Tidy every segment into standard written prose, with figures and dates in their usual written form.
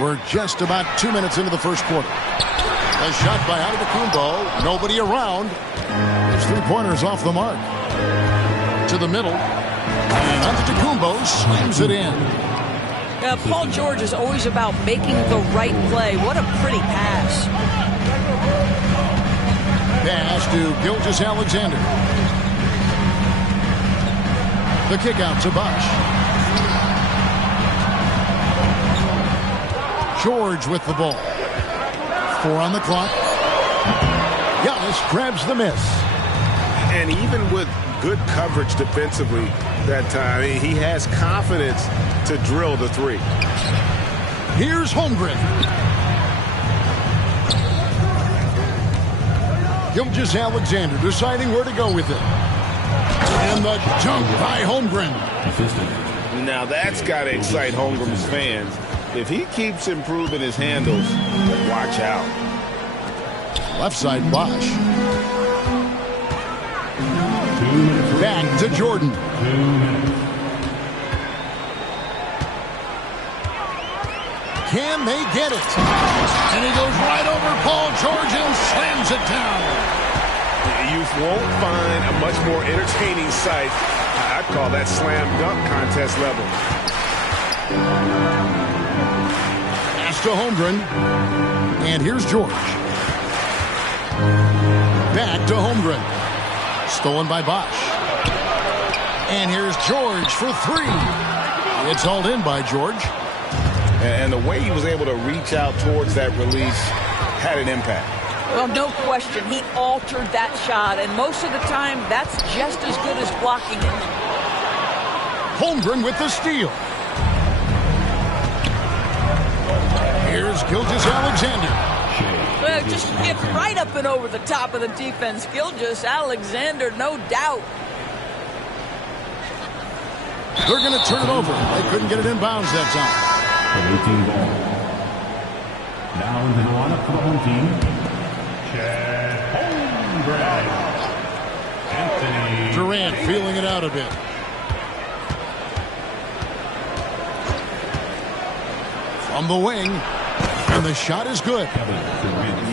We're just about 2 minutes into the first quarter. A shot by Antetokounmpo. Nobody around. His three-pointers off the mark. To the middle. And Antetokounmpo slams it in. Yeah, Paul George is always about making the right play. What a pretty pass. Pass to Gilgeous-Alexander. The kick out to Bosh. George with the ball. 4 on the clock. Giannis grabs the miss. And even with good coverage defensively that time, he has confidence to drill the three. Here's Holmgren. Gilgeous-Alexander deciding where to go with it. And the dunk by Holmgren. Now that's got to excite Holmgren's fans. If he keeps improving his handles, watch out. Left side, Bosh. Back to Jordan. Can they get it? And he goes right over Paul George and slams it down. You won't find a much more entertaining sight. I'd call that slam dunk contest level. To Holmgren. And here's George. Back to Holmgren. Stolen by Bosh. And here's George for 3. It's hauled in by George. And the way he was able to reach out towards that release had an impact. Well, no question. He altered that shot, and most of the time, that's just as good as blocking it. Holmgren with the steal. Here's Gilgeous-Alexander. Well, just get right up and over the top of the defense. Gilgeous-Alexander, no doubt. They're going to turn it over. They couldn't get it in bounds that time. An 18 ball. Now in the lineup for the home team, Chet Holmgren. Anthony Durant feeling it out a bit. From the wing. And the shot is good.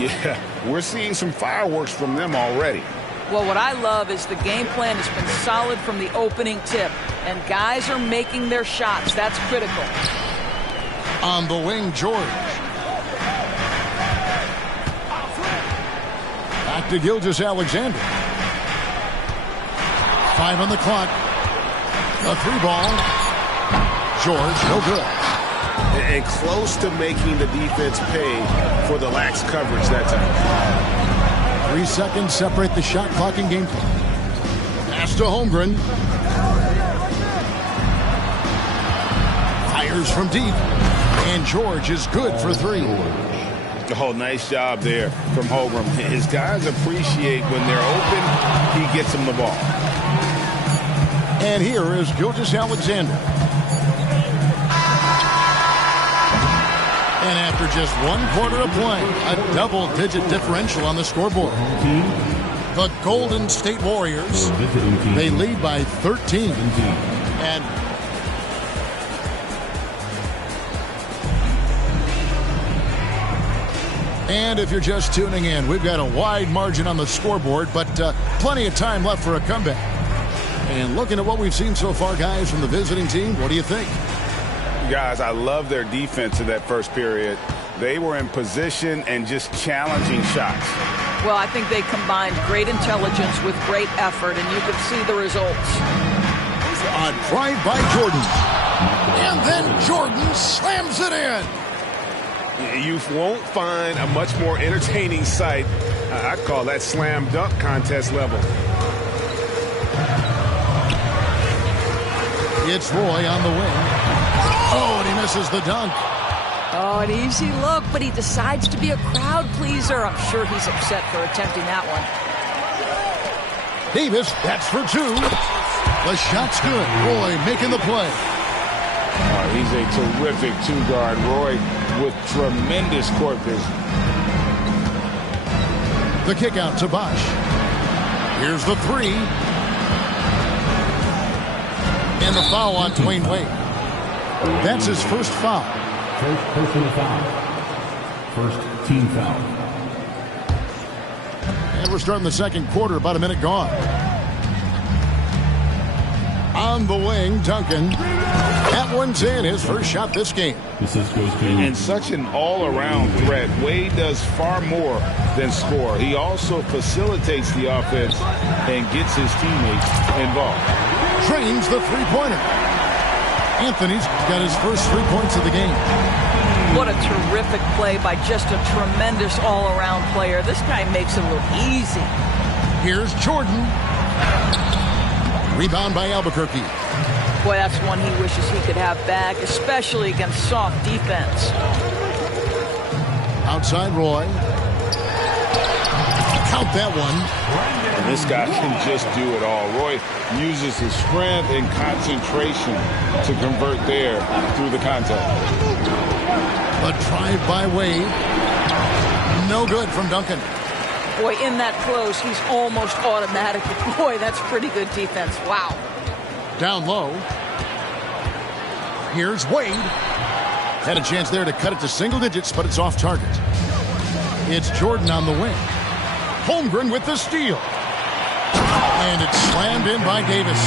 Yeah, we're seeing some fireworks from them already. Well, what I love is the game plan has been solid from the opening tip. And guys are making their shots. That's critical. On the wing, George. Back to Gilgeous-Alexander. 5 on the clock. A 3-ball. George, no good. And close to making the defense pay for the lax coverage that time. 3 seconds separate the shot clock and game clock. Pass to Holmgren. Fires from deep. And George is good for 3. Oh, nice job there from Holmgren. His guys appreciate when they're open, he gets them the ball. And here is Gilgeous-Alexander. And after just 1 quarter of play, a double-digit differential on the scoreboard. The Golden State Warriors, they lead by 13. And if you're just tuning in, we've got a wide margin on the scoreboard, but plenty of time left for a comeback. And looking at what we've seen so far, guys, from the visiting team, what do you think? Guys, I love their defense in that first period. They were in position and just challenging shots. Well, I think they combined great intelligence with great effort, and you could see the results. A drive by Jordan. And then Jordan slams it in. You won't find a much more entertaining sight. I'd call that slam dunk contest level. It's Roy on the wing. Oh, and he misses the dunk. Oh, an easy look, but he decides to be a crowd pleaser. I'm sure he's upset for attempting that one. Davis, that's for 2. The shot's good. Roy making the play. He's a terrific 2-guard. Roy with tremendous court vision. The kick out to Bosch. Here's the three. And the foul on Dwayne Wade. That's his first foul. First personal foul. First team foul. And we're starting the second quarter, about a minute gone. On the wing, Duncan. That one's in, his first shot this game. Assist goes to And such an all-around threat. Wade does far more than score. He also facilitates the offense and gets his teammates involved. Trains the three-pointer. Anthony's got his first 3 points of the game. What a terrific play by just a tremendous all-around player. This guy makes it look easy. Here's Jordan. Rebound by Albuquerque. Boy, that's one he wishes he could have back, especially against soft defense. Outside Roy. Count that one. And this guy can just do it all. Roy uses his strength and concentration to convert there through the contact. A drive by Wade. No good from Duncan. Boy, in that close, he's almost automatic. Boy, that's pretty good defense. Wow. Down low. Here's Wade. Had a chance there to cut it to single digits, but it's off target. It's Jordan on the wing. Holmgren with the steal. And it's slammed in by Davis.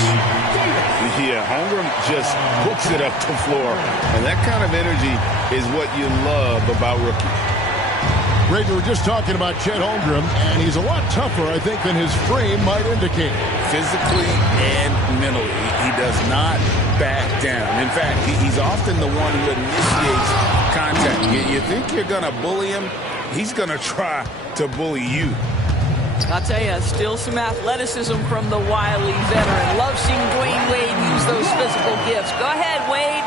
Yeah, Holmgren just hooks it up the floor. And that kind of energy is what you love about rookies. Greg, we were just talking about Chet Holmgren, and he's a lot tougher, I think, than his frame might indicate. Physically and mentally, he does not back down. In fact, he's often the one who initiates contact. You think you're going to bully him? He's going to try to bully you. I'll tell you, still some athleticism from the wily veteran. Love seeing Dwayne Wade use those physical gifts. Go ahead, Wade.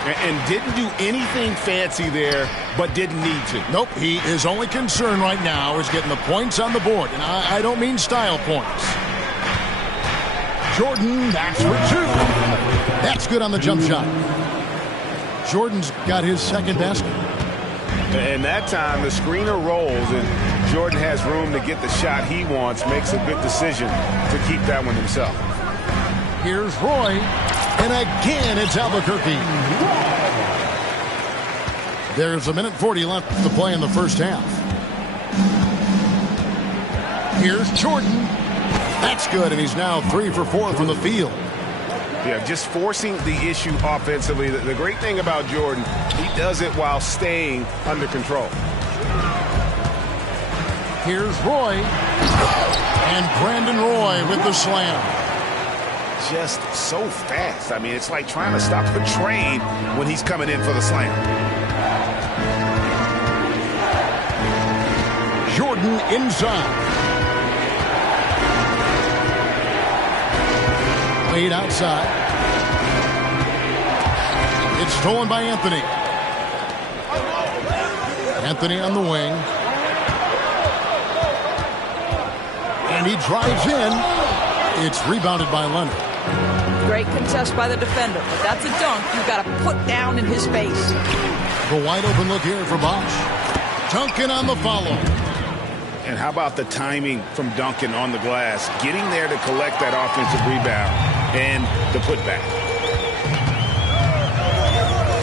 And didn't do anything fancy there, but didn't need to. Nope, his only concern right now is getting the points on the board. And I don't mean style points. Jordan, that's for two. That's good on the jump shot. Jordan's got his second basket. And that time, the screener rolls, and Jordan has room to get the shot he wants, makes a good decision to keep that one himself. Here's Roy. And again, it's Albuquerque. There's a minute 40 left to play in the first half. Here's Jordan. That's good, and he's now 3 for 4 from the field. Yeah, just forcing the issue offensively. The great thing about Jordan, he does it while staying under control. Here's Roy. And Brandon Roy with the slam. Just so fast. I mean, it's like trying to stop a train when he's coming in for the slam. Jordan inside. Wade outside. It's stolen by Anthony. Anthony on the wing. And he drives in. It's rebounded by Leonard. Great contest by the defender, but that's a dunk you've got to put down in his face. The wide open look here for Bosch. Duncan on the follow. And how about the timing from Duncan on the glass, getting there to collect that offensive rebound and the putback.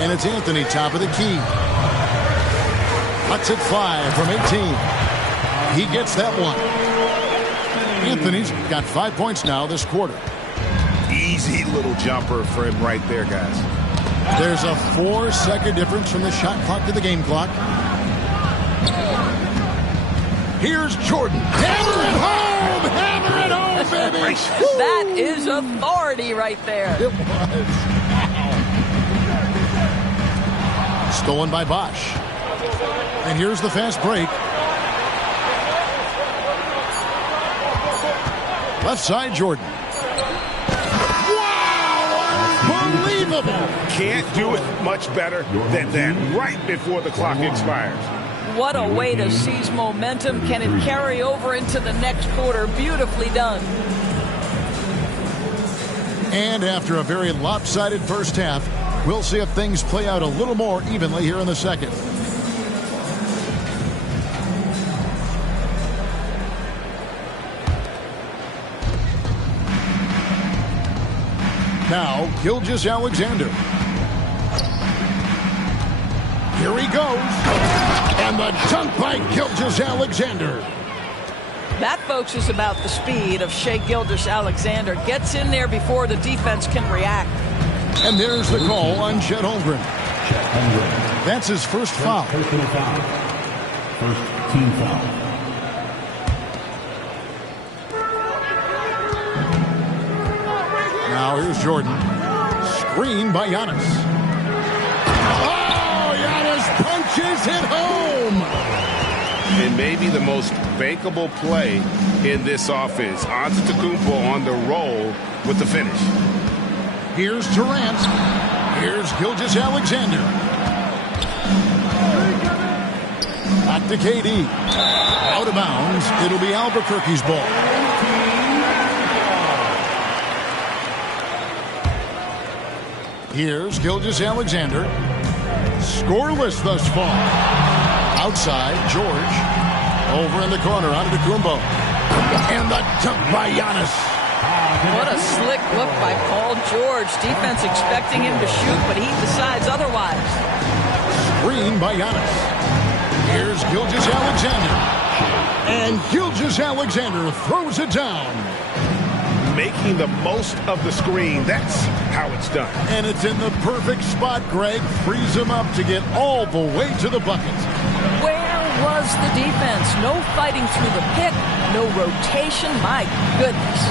And it's Anthony, top of the key. Cuts it 5 from 18. He gets that one. Anthony's got 5 points now this quarter. Easy little jumper for him right there, guys. There's a 4-second difference from the shot clock to the game clock. Here's Jordan. Hammer it home! Hammer it home, baby! That is authority right there. It was. Stolen by Bosch. And here's the fast break. Left side, Jordan. Wow! Unbelievable! Can't do it much better than that right before the clock expires. What a way to seize momentum. Can it carry over into the next quarter? Beautifully done. And after a very lopsided first half, we'll see if things play out a little more evenly here in the second. Now, Gilgeous-Alexander. Here he goes. And the dunk by Gilgeous-Alexander. That, folks, is about the speed of Shai Gilgeous-Alexander. Gets in there before the defense can react. And there's the call on Chet Holmgren. That's his first foul. Personal foul. First team foul. Now here's Jordan. Screen by Giannis. Oh, Giannis punches it home. And maybe the most bankable play in this offense. Antetokounmpo on the roll with the finish. Here's Durant. Here's Gilgeous-Alexander. Back to KD. Out of bounds. It'll be Albuquerque's ball. Here's Gilgeous-Alexander. Scoreless thus far. Outside, George. Over in the corner, Antetokounmpo. And the dunk by Giannis. What a slick look by Paul George. Defense expecting him to shoot, but he decides otherwise. Screen by Giannis. Here's Gilgeous-Alexander. And Gilgeous-Alexander throws it down. Making the most of the screen. That's how it's done. And it's in the perfect spot, Greg. Frees him up to get all the way to the bucket. Where was the defense? No fighting through the pick. No rotation. My goodness.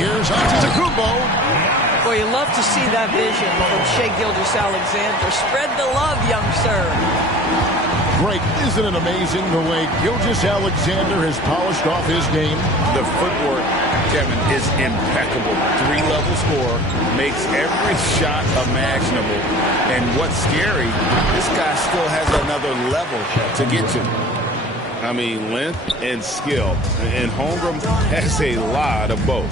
Here's Antetokounmpo. Boy, you love to see that vision from Shai Gilgeous-Alexander. Spread the love, young sir. Greg, isn't it amazing the way Gilgeous-Alexander has polished off his game? The footwork, Kevin, is impeccable. 3-level score, makes every shot imaginable. And what's scary, this guy still has another level to get to. I mean, length and skill. And Holmgren has a lot of both.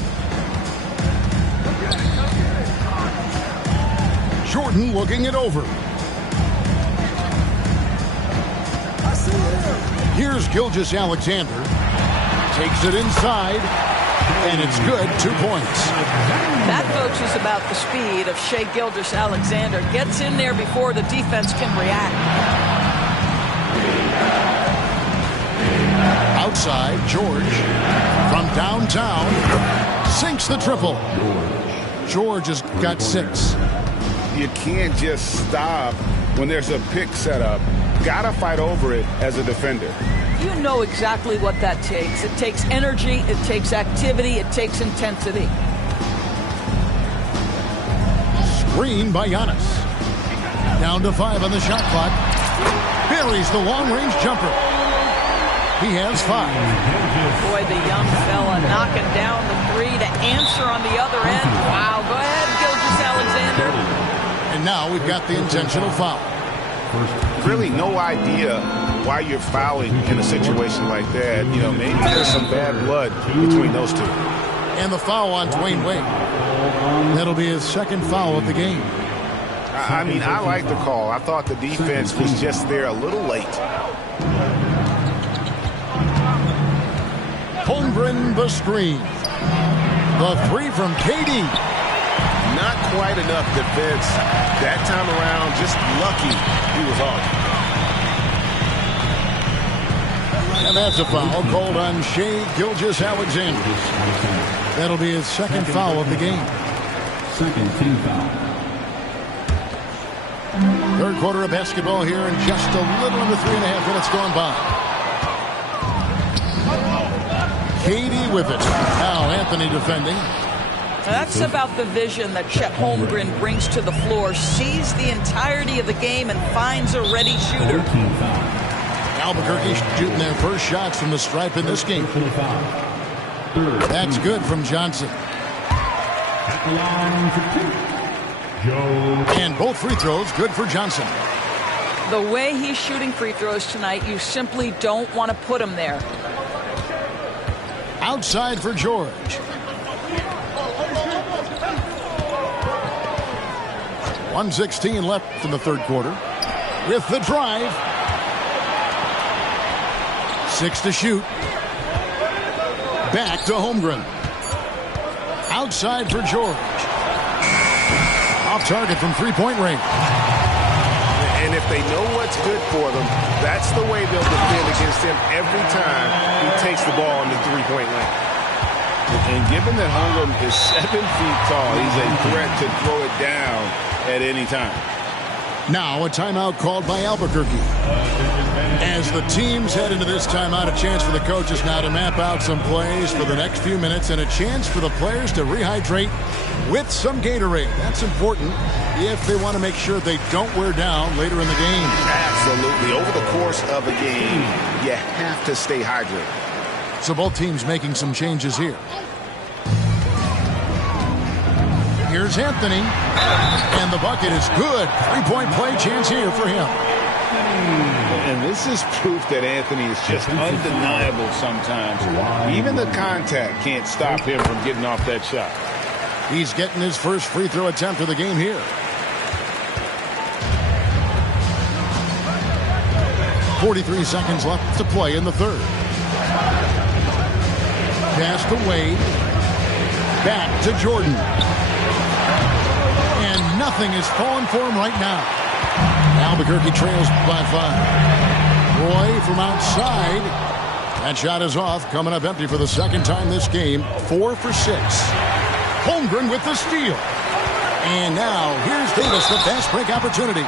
Jordan looking it over. Here's Gilgeous-Alexander. Takes it inside. And it's good. 2 points. That, folks, is about the speed of Shai Gilgeous-Alexander. Gets in there before the defense can react. Outside, George. From downtown. Sinks the triple. George has got 6. You can't just stop when there's a pick set up. Gotta fight over it as a defender. You know exactly what that takes. It takes energy, it takes activity, it takes intensity. Screen by Giannis. Down to 5 on the shot clock. Buries the long-range jumper. He has 5. Boy, the young fella knocking down the 3 to answer on the other end. Wow, go ahead, Gilgeous-Alexander. And now we've got the intentional foul. Really no idea why you're fouling in a situation like that. You know, maybe there's some bad blood between those two. And the foul on Dwayne Wade. That'll be his second foul of the game. I mean, I like the call. I thought the defense was just there a little late. Holmgren the screen. The 3 from KD. Not quite enough defense that time around. Just lucky he was off. And that's a foul called on Shai Gilgeous-Alexander. That'll be his second foul of the game. Second team foul. Third quarter of basketball here in just a little under 3.5 minutes gone by. KD with it. Now Anthony defending. That's about the vision that Chet Holmgren brings to the floor. Sees the entirety of the game and finds a ready shooter. Albuquerque shooting their first shots from the stripe in this game. That's good from Johnson. And both free throws good for Johnson. The way he's shooting free throws tonight, you simply don't want to put him there. Outside for George. .116 left in the third quarter. With the drive. 6 to shoot. Back to Holmgren. Outside for George. Off target from three-point range. And if they know what's good for them, that's the way they'll defend against him every time he takes the ball in the three-point lane. And given that Holmgren is 7 feet tall, he's a threat to throw it down at any time. Now a timeout called by Albuquerque. As the teams head into this timeout, a chance for the coaches now to map out some plays for the next few minutes and a chance for the players to rehydrate with some Gatorade. That's important if they want to make sure they don't wear down later in the game. Absolutely. Over the course of a game, you have to stay hydrated. So both teams making some changes here. Here's Anthony, and the bucket is good. Three-point play chance here for him. And this is proof that Anthony is just undeniable sometimes. Even the contact can't stop him from getting off that shot. He's getting his first free throw attempt of the game here. 43 seconds left to play in the third. Pass to Wade. Back to Jordan. And nothing is falling for him right now. Albuquerque trails by 5. Roy from outside. That shot is off. Coming up empty for the second time this game. 4 for 6. Holmgren with the steal. And now here's Davis, the fast break opportunity.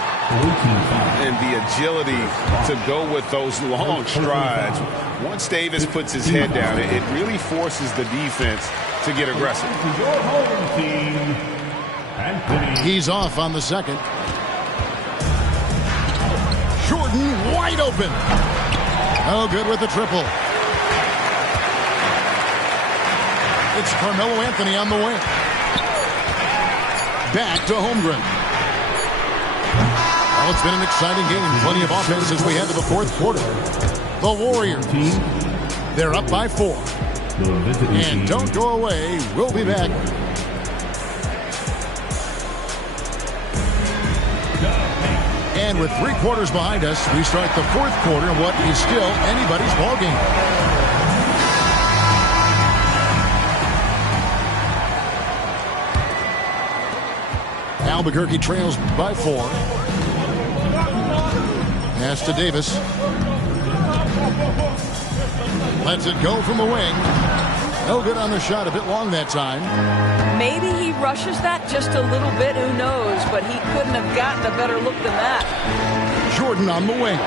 And the agility to go with those long strides. Once Davis puts his head down, it really forces the defense to get aggressive. He's off on the second. Jordan wide open. Oh, good with the triple. It's Carmelo Anthony on the wing. Back to Holmgren. Well, it's been an exciting game. Plenty of offense as we head to the fourth quarter. The Warriors, they're up by 4. And don't go away. We'll be back. And with 3 quarters behind us, we start the fourth quarter in what is still anybody's ball game. Albuquerque trails by 4. Pass to Davis. Lets it go from the wing. No good on the shot. A bit long that time. Maybe he rushes that just a little bit. Who knows? But he couldn't have gotten a better look than that. Jordan on the wing.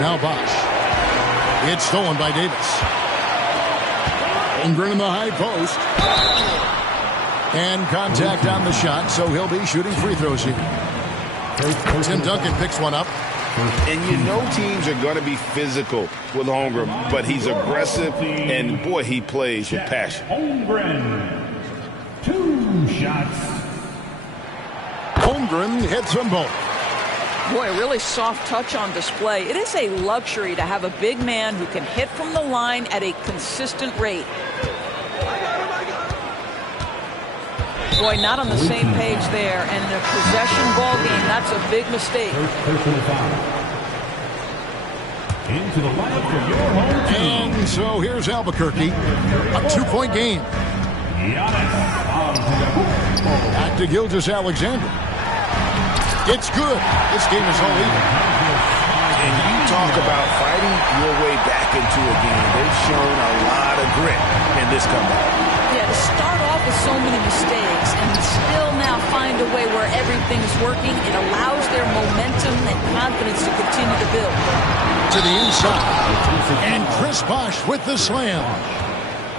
Now Bosch. It's stolen by Davis. Holmgren in the high post. And contact on the shot, so he'll be shooting free throws here. Tim Duncan picks one up. And you know teams are going to be physical with Holmgren, but he's aggressive, and boy, he plays with passion. Holmgren, 2 shots. Holmgren hits them both. Boy, really soft touch on display. It is a luxury to have a big man who can hit from the line at a consistent rate. Boy, not on the same page there. And in a possession ball game, that's a big mistake. Into the lineup for your home team. And so here's Albuquerque. A 2-point game. Back to Gilgeous-Alexander. It's good. This game is all even. And you talk about fighting your way back into a game. They've shown a lot of grit in this comeback. Yeah, to start off with so many mistakes and still now find a way where everything's working, it allows their momentum and confidence to continue to build. To the inside. And Chris Bosh with the slam.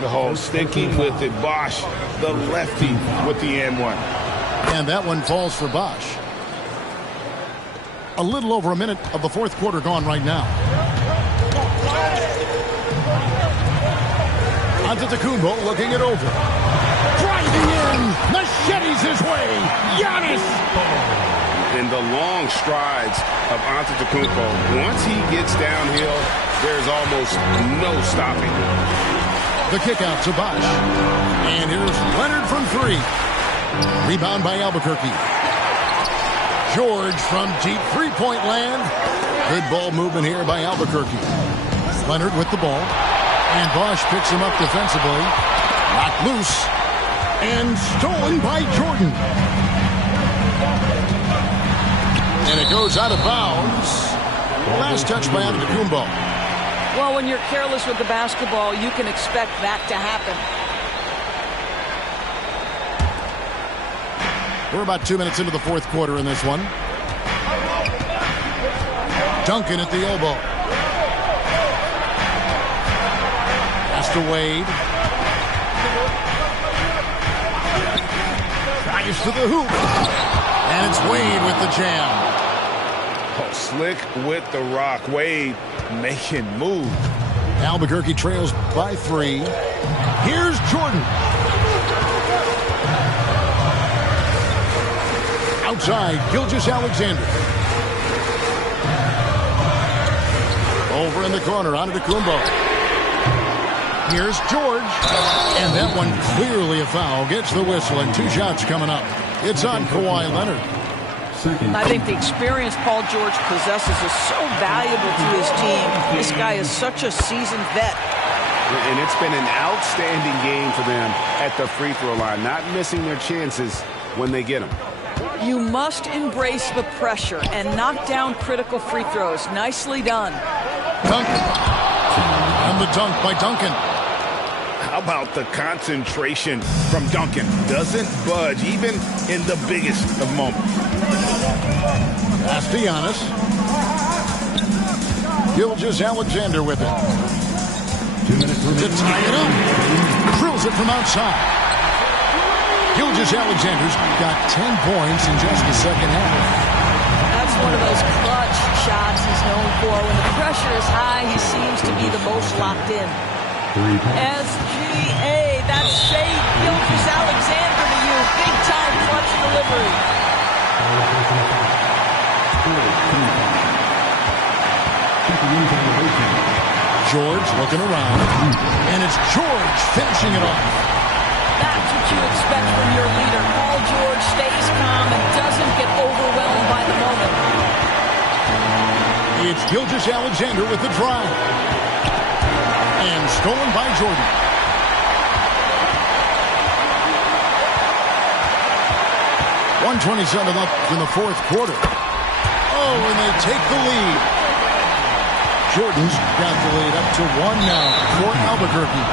Oh, sticking with it. Bosch, the lefty with the and-one. And that one falls for Bosch. A little over a minute of the fourth quarter gone right now. Antetokounmpo looking it over. Driving in. Machetes his way. Giannis. In the long strides of Antetokounmpo, once he gets downhill, there's almost no stopping. The kick out to Bosch. And here's Leonard from 3. Rebound by Albuquerque. George from deep three-point land. Good ball movement here by Albuquerque. Leonard with the ball. And Bosch picks him up defensively. Knocked loose. And stolen by Jordan. And it goes out of bounds. Last touch by Antetokounmpo. Well, when you're careless with the basketball, you can expect that to happen. We're about 2 minutes into the fourth quarter in this one. Duncan at the elbow. Pass to Wade. Tries to the hoop. And it's Wade with the jam. Oh, slick with the rock. Wade making move. Albuquerque trails by 3. Here's Jordan. Outside, Gilgeous-Alexander. Over in the corner, Antetokounmpo. Here's George. And that one clearly a foul. Gets the whistle, and 2 shots coming up. It's on Kawhi Leonard. I think the experience Paul George possesses is so valuable to his team. This guy is such a seasoned vet. And it's been an outstanding game for them at the free throw line, not missing their chances when they get them. You must embrace the pressure and knock down critical free throws. Nicely done. Duncan. And the dunk by Duncan. How about the concentration from Duncan? Doesn't budge, even in the biggest of moments. Pass to Giannis. Gilgeous-Alexander with it. 2 minutes To remaining. tie it up. Drills it from outside. Gilgeous-Alexander's got 10 points in just the second half. That's one of those clutch shots he's known for. When the pressure is high, he seems to be the most locked in. 3 points. SGA, that's Shai Gilgeous-Alexander to you. Big time clutch delivery. George looking around. And it's George finishing it off. That's what you expect from your leader. Paul George stays calm and doesn't get overwhelmed by the moment. It's Gilgeous-Alexander with the drive. And stolen by Jordan. .127 left in the fourth quarter. Oh, and they take the lead. Jordan's got the lead up to 1 now for Albuquerque.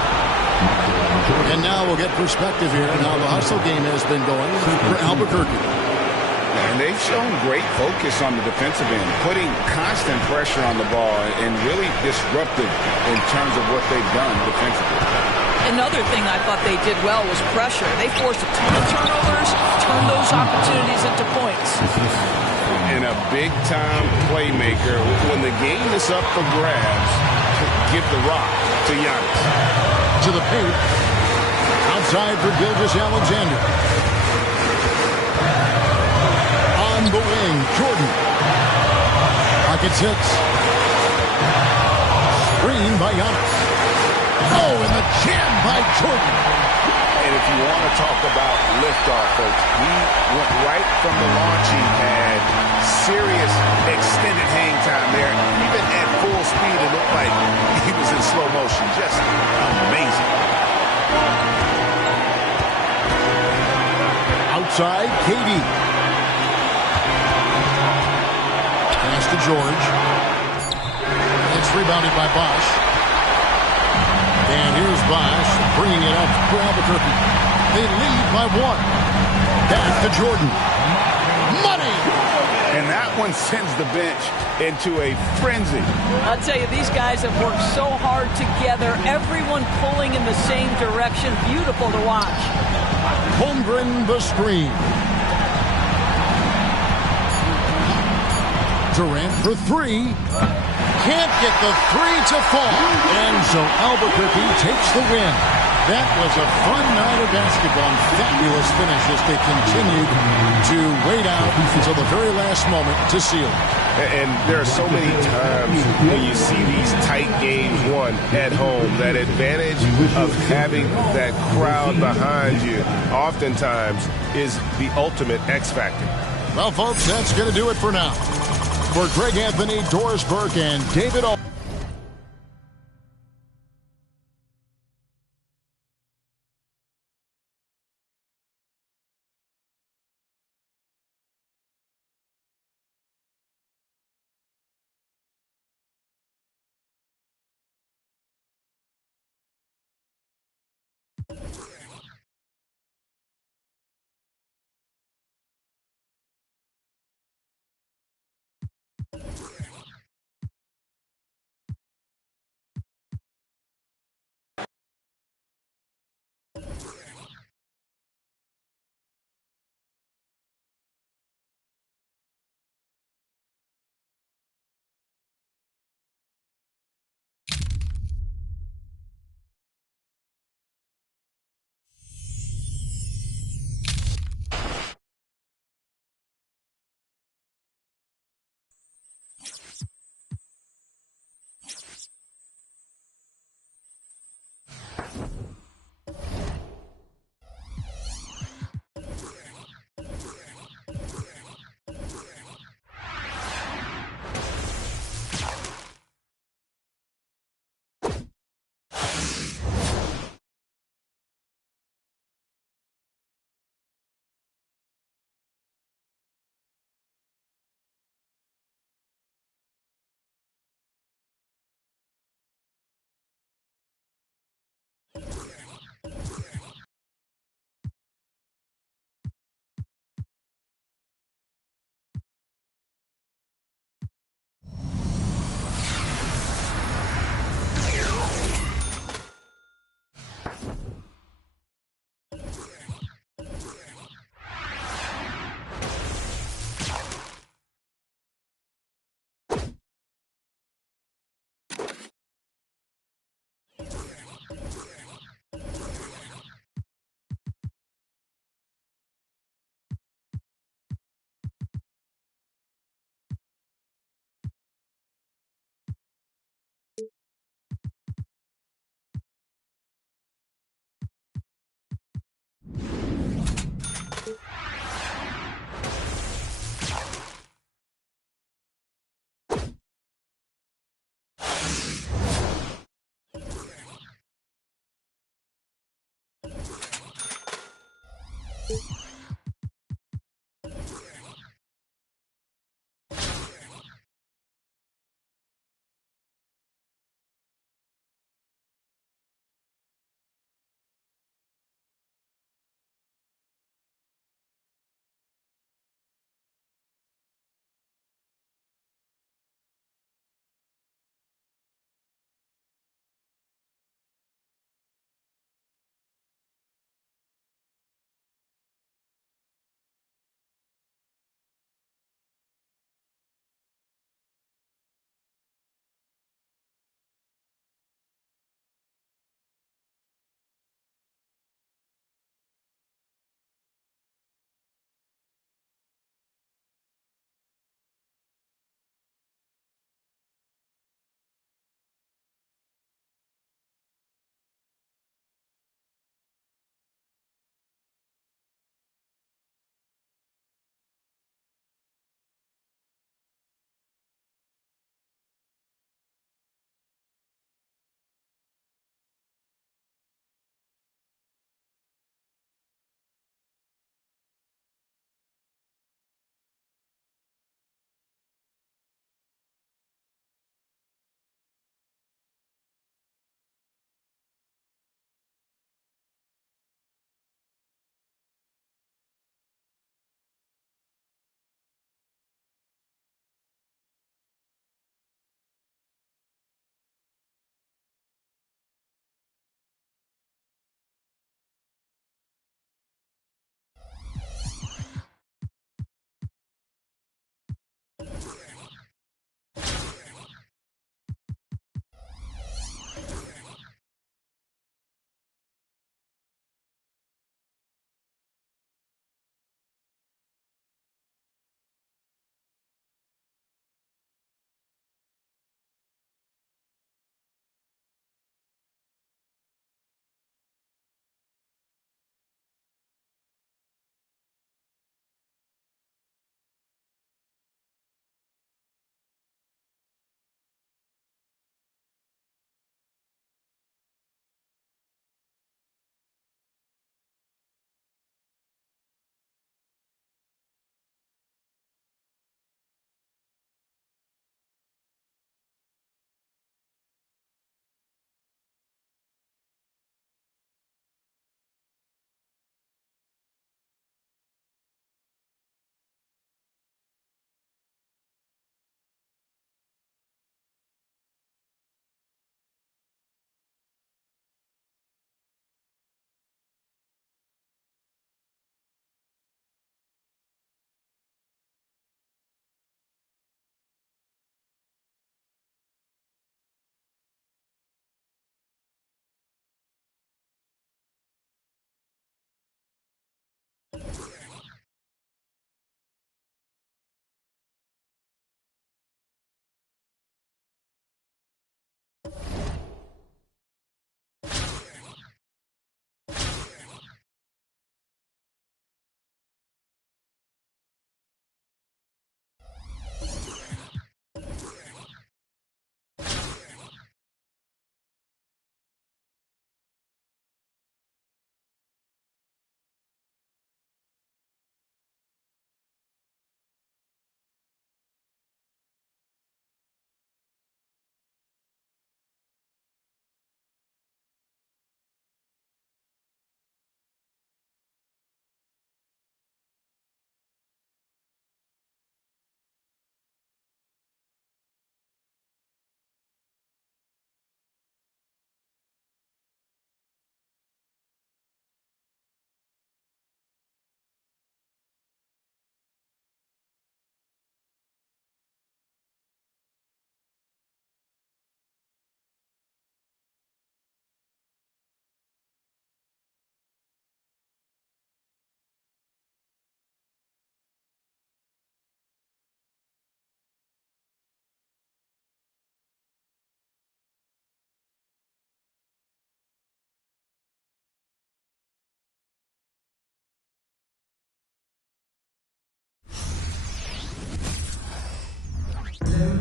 And now we'll get perspective here on how the hustle game has been going for Albuquerque. And they've shown great focus on the defensive end, putting constant pressure on the ball and really disruptive in terms of what they've done defensively. Another thing I thought they did well was pressure. They forced a ton of turnovers, turned those opportunities into points. And a big-time playmaker. When the game is up for grabs, give the rock to Giannis. To the paint. Outside for Gilgeous-Alexander. On the wing, Jordan. Pocket 6. Screen by Giannis. Oh, and the jam by Jordan. And if you want to talk about liftoff, folks, he went right from the launching pad. Serious extended hang time there. Even at full speed, it looked like he was in slow motion. Just amazing. Outside, KD. Pass to George. It's rebounded by Bosch. And here's Bosch bringing it up for Albuquerque. They lead by 1. Back to Jordan. Money! And that one sends the bench into a frenzy. I'll tell you, these guys have worked so hard together. Everyone pulling in the same direction. Beautiful to watch. Holmgren the screen. Durant for 3. Can't get the 3 to fall. And so Albuquerque takes the win. That was a fun night of basketball and fabulous finish as they continued to wait out until the very last moment to seal it. And there are so many times when you see these tight games won at home, that advantage of having that crowd behind you oftentimes is the ultimate X factor. Well, folks, that's going to do it for now. For Greg Anthony, Doris Burke, and David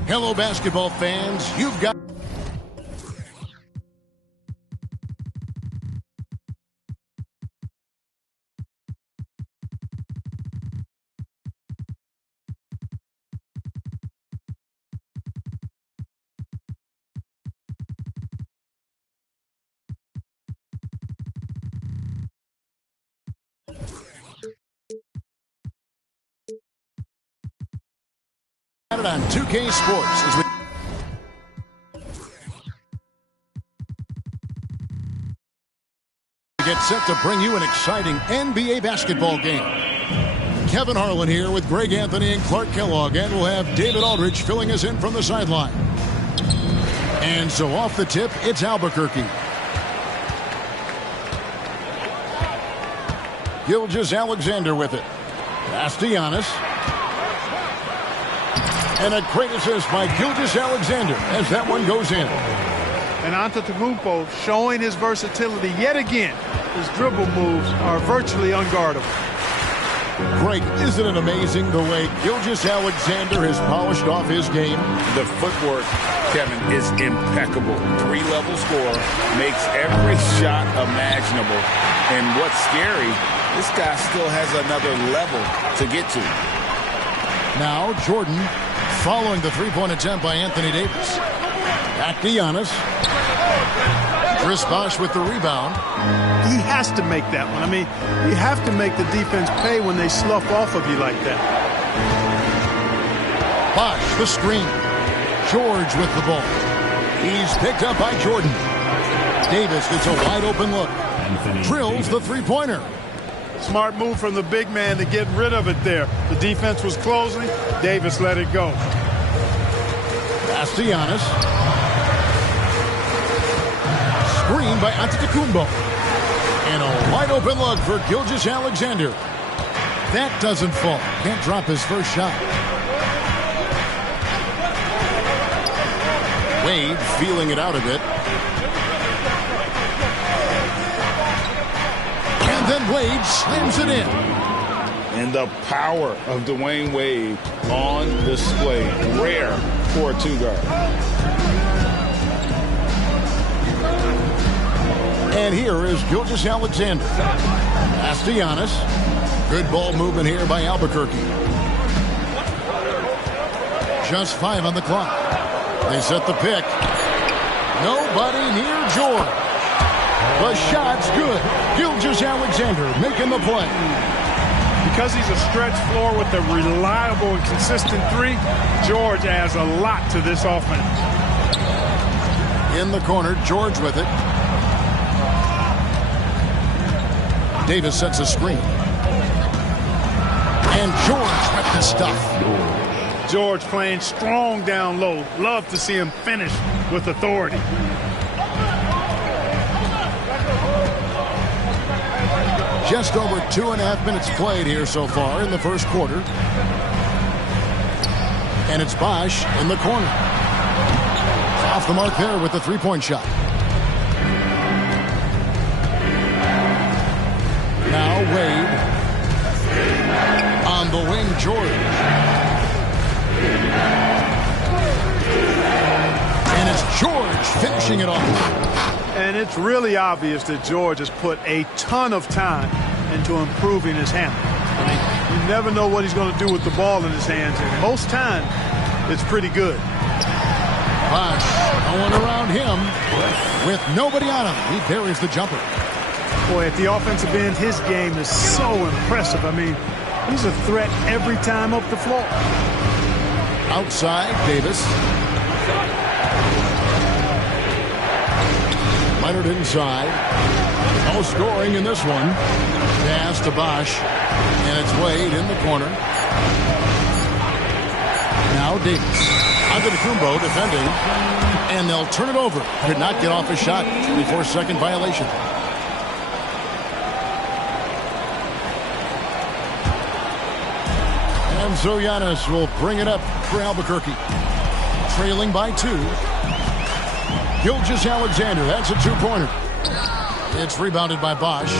Hello, basketball fans. You've got... on 2K Sports as we get set to bring you an exciting NBA basketball game. Kevin Harlan here with Greg Anthony and Clark Kellogg, and we'll have David Aldridge filling us in from the sideline. And so off the tip, it's Albuquerque. Gilgeous-Alexander with it. Pass to Giannis. And a great assist by Gilgeous-Alexander as that one goes in. And Antetokounmpo showing his versatility yet again. His dribble moves are virtually unguardable. Greg, isn't it amazing the way Gilgeous-Alexander has polished off his game? The footwork, Kevin, is impeccable. 3-level scorer, makes every shot imaginable. And what's scary, this guy still has another level to get to. Now Jordan following the three-point attempt by Anthony Davis. Back to Giannis. Chris Bosh with the rebound. He has to make that one. I mean, you have to make the defense pay when they slough off of you like that. Bosh, the screen. George with the ball. He's picked up by Jordan. Davis gets a wide-open look. Drills the three-pointer. Smart move from the big man to get rid of it there. The defense was closing. Davis let it go. Pass to Giannis. Screen by Antetokounmpo. And a wide-open look for Gilgeous-Alexander. That doesn't fall. Can't drop his first shot. Wade feeling it out a bit. And then Wade slams it in. And the power of Dwayne Wade on display. Rare for a two-guard. And here is Gilgeous-Alexander. Pass to Giannis. Good ball movement here by Albuquerque. Just 5 on the clock. They set the pick. Nobody near George. The shot's good. Gilgeous-Alexander making the play. Because he's a stretch floor with a reliable and consistent three, George adds a lot to this offense. In the corner, George with it. Davis sets a screen. And George with the stuff. George playing strong down low. Love to see him finish with authority. Just over 2.5 minutes played here so far in the first quarter. And it's Bosh in the corner. Off the mark there with the three-point shot. Now Wade. On the wing, George. And it's George finishing it off. And it's really obvious that George has put a ton of time into improving his handle. I mean, you never know what he's going to do with the ball in his hands, and most time, it's pretty good. Bosh going around him with nobody on him. He buries the jumper. Boy, at the offensive end, his game is so impressive. I mean, he's a threat every time up the floor. Outside, Davis. Leonard inside. No scoring in this one. Pass to Bosh. And it's Wade in the corner. Now Davis. Antetokounmpo defending. And they'll turn it over. Could not get off a shot. 24-second violation. And so Giannis will bring it up for Albuquerque. Trailing by 2. Gilgeous-Alexander, that's a two-pointer. It's rebounded by Bosh.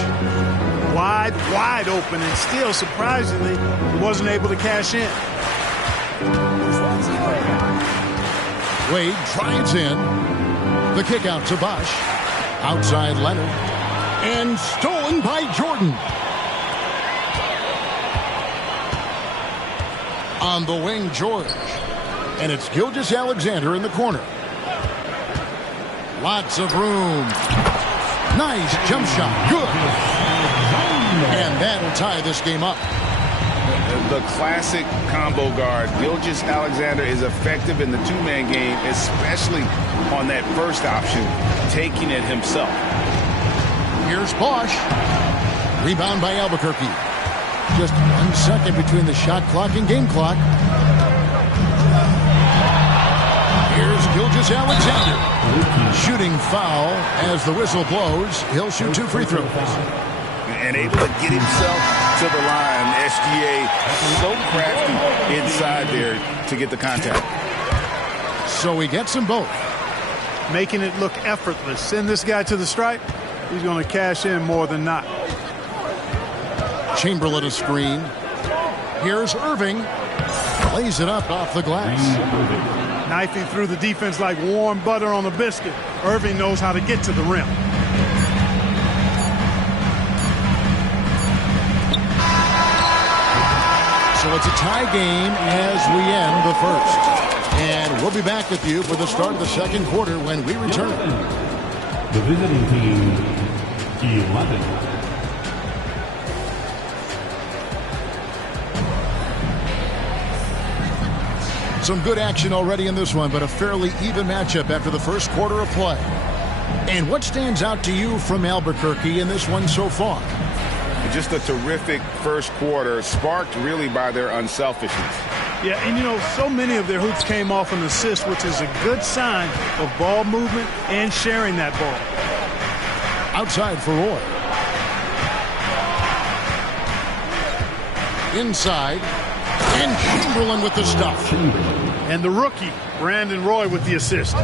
Wide open, and still, surprisingly, he wasn't able to cash in. Wade drives in. The kick out to Bosch. Outside Leonard. And stolen by Jordan. On the wing, George. And it's Gilgeous-Alexander in the corner. Lots of room. Nice jump shot. Good. And that'll tie this game up. The classic combo guard. Gilgeous-Alexander is effective in the two-man game, especially on that first option, taking it himself. Here's Bosch. Rebound by Albuquerque. Just 1 second between the shot clock and game clock. Here's Gilgeous-Alexander. Shooting foul as the whistle blows. He'll shoot 2 free throws. And able to get himself to the line. SGA so crafty inside there to get the contact. So he gets them both. Making it look effortless. Send this guy to the stripe. He's going to cash in more than not. Chamberlain a screen. Here's Irving. Lays it up off the glass. Knifing through the defense like warm butter on a biscuit. Irving knows how to get to the rim. So it's a tie game as we end the first. And we'll be back with you for the start of the second quarter when we return. The visiting team, 11. Some good action already in this one, but a fairly even matchup after the first quarter of play. And what stands out to you from Albuquerque in this one so far? Just a terrific first quarter, sparked really by their unselfishness. Yeah, and you know, so many of their hoops came off an assist, which is a good sign of ball movement and sharing that ball. Outside for Roy. Inside. And Chamberlain with the stuff. And the rookie, Brandon Roy, with the assist.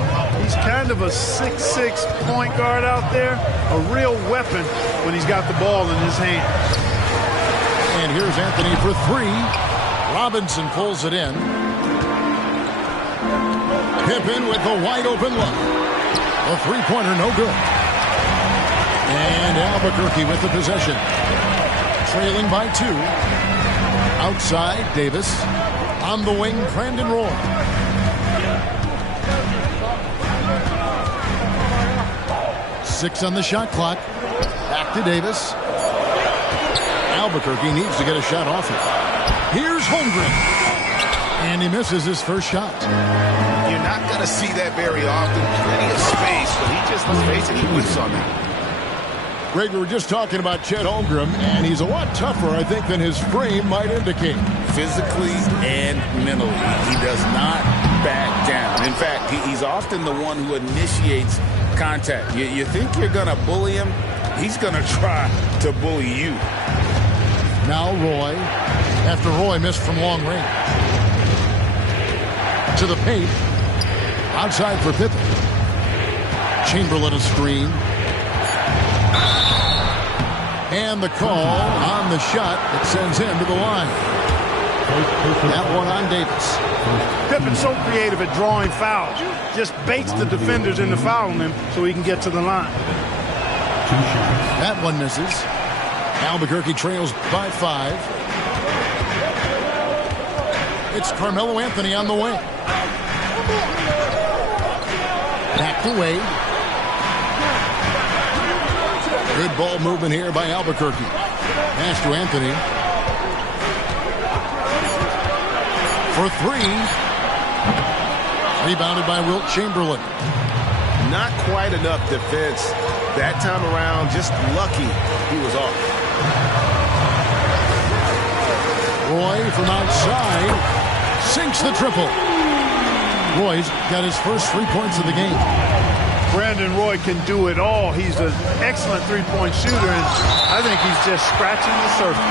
He's kind of a 6'6" point guard out there. A real weapon when he's got the ball in his hands. And here's Anthony for 3. Robinson pulls it in. Pippen with a wide open look. A three-pointer, no good. And Albuquerque with the possession. Trailing by 2. Outside, Davis. On the wing, Brandon Roy. Six on the shot clock. Back to Davis. Albuquerque needs to get a shot off it. Here's Holmgren. And he misses his first shot. You're not going to see that very often. Plenty of space, but he just, let's face it, he whiffs on that. Greg, we were just talking about Chet Holmgren, and he's a lot tougher, I think, than his frame might indicate. Physically and mentally, he does not back down. In fact, he's often the one who initiates contact. You think you're going to bully him, he's going to try to bully you. Now Roy, after Roy missed from long range. To the paint. Outside for Pippen. Chamberlain a screen. And the call on the shot that sends him to the line. That one on Davis. Pippen's so creative at drawing fouls. Just baits the defenders into fouling him so he can get to the line. That one misses. Albuquerque trails by 5. It's Carmelo Anthony on the wing. Back to Wade. Good ball movement here by Albuquerque. Pass to Anthony. For 3. Rebounded by Wilt Chamberlain. Not quite enough defense that time around. Just lucky he was off. Roy from outside sinks the triple. Roy's got his first 3 points of the game. Brandon Roy can do it all. He's an excellent three-point shooter, and I think he's just scratching the surface.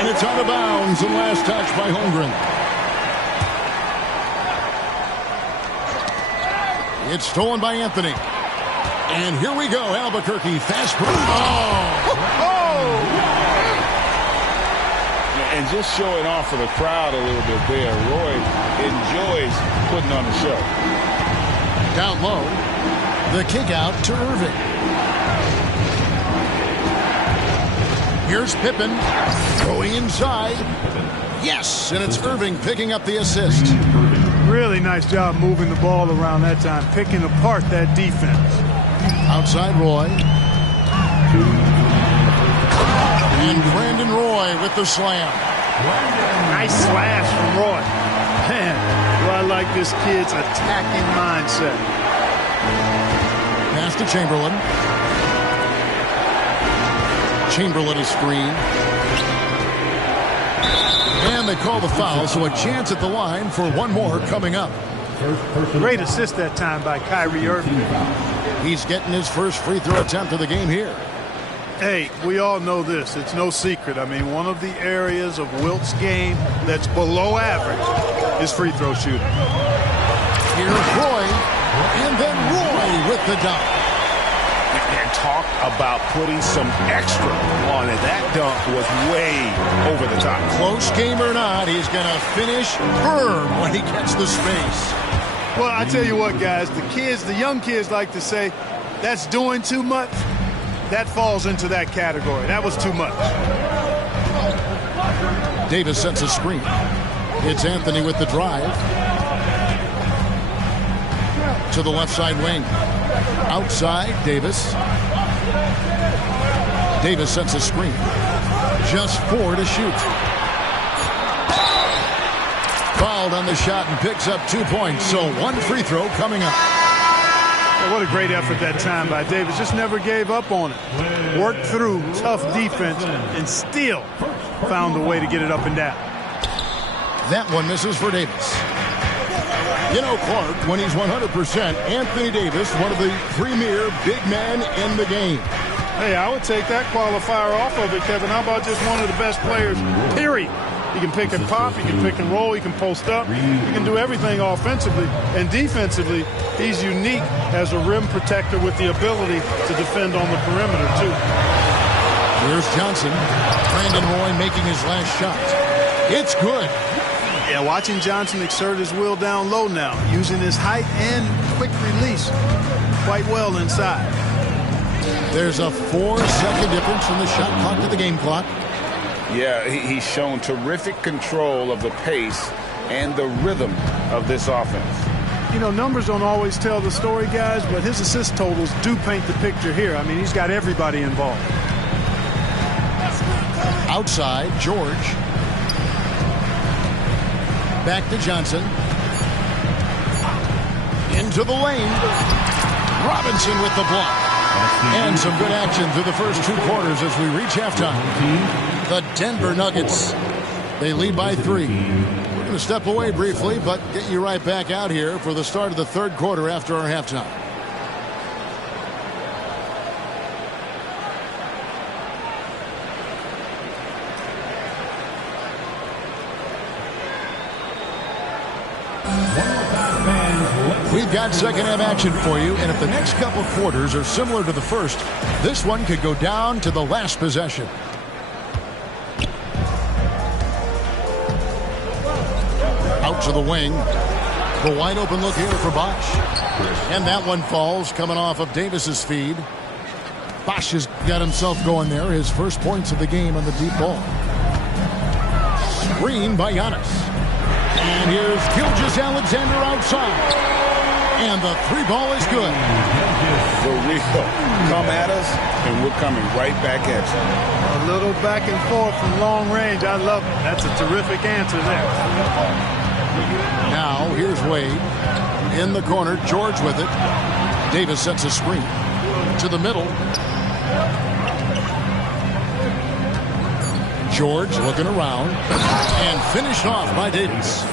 And it's out of bounds, and last touch by Holmgren. It's stolen by Anthony. And here we go, Albuquerque. Fast break. Oh! And just showing off for the crowd a little bit there. Roy enjoys putting on the show. Down low, the kick out to Irving. Here's Pippen going inside. Yes, and it's Irving picking up the assist. Really nice job moving the ball around that time, picking apart that defense. Outside Roy. And Brandon Roy with the slam. Nice slash from Roy. Man, do I like this kid's attacking mindset. Pass to Chamberlain. Chamberlain is screen. And they call the foul, so a chance at the line for one more coming up. Great assist that time by Kyrie Irving. He's getting his first free throw attempt of the game here. Hey, we all know this. It's no secret. I mean, one of the areas of Wilt's game that's below average is free throw shooting. Here's Roy, and then Roy with the dunk. And talk about putting some extra on it. That dunk was way over the top. Close game or not, he's going to finish firm when he gets the space. Well, I tell you what, guys, the young kids like to say, that's doing too much. That falls into that category. That was too much. Davis sets a screen. It's Anthony with the drive. To the left side wing. Outside, Davis. Davis sets a screen. Just 4 to shoot. Fouled on the shot and picks up 2 points. So 1 free throw coming up. What a great effort that time by Davis. Just never gave up on it. Worked through tough defense and still found a way to get it up and down. That one misses for Davis. You know, Clark, when he's 100%, Anthony Davis, one of the premier big men in the game. Hey, I would take that qualifier off of it, Kevin. How about just one of the best players, period? He can pick and pop, he can pick and roll, he can post up, he can do everything offensively. And defensively, he's unique as a rim protector with the ability to defend on the perimeter, too. Here's Johnson. Brandon Roy making his last shot. It's good. Yeah, watching Johnson exert his will down low now, using his height and quick release quite well inside. There's a 4-second difference from the shot clock to the game clock. Yeah, he's shown terrific control of the pace and the rhythm of this offense. You know, numbers don't always tell the story, guys, but his assist totals do paint the picture here. I mean, he's got everybody involved. Outside, George. Back to Johnson. Into the lane. Robinson with the block. And some good action through the first 2 quarters as we reach halftime. The Denver Nuggets, they lead by 3. We're going to step away briefly, but get you right back out here for the start of the 3rd quarter after our halftime. We've got second half action for you, and if the next couple quarters are similar to the first, this one could go down to the last possession. Out to the wing. The wide open look here for Bosch. And that one falls coming off of Davis's feed. Bosch has got himself going there. His first points of the game on the deep ball. Screen by Giannis. And here's Gilgeous-Alexander outside. And the 3-ball is good. For real. Come at us, and we're coming right back at you. A little back and forth from long range. I love it. That's a terrific answer there. Now, here's Wade. In the corner, George with it. Davis sets a screen. To the middle. George looking around. And finished off by Davis.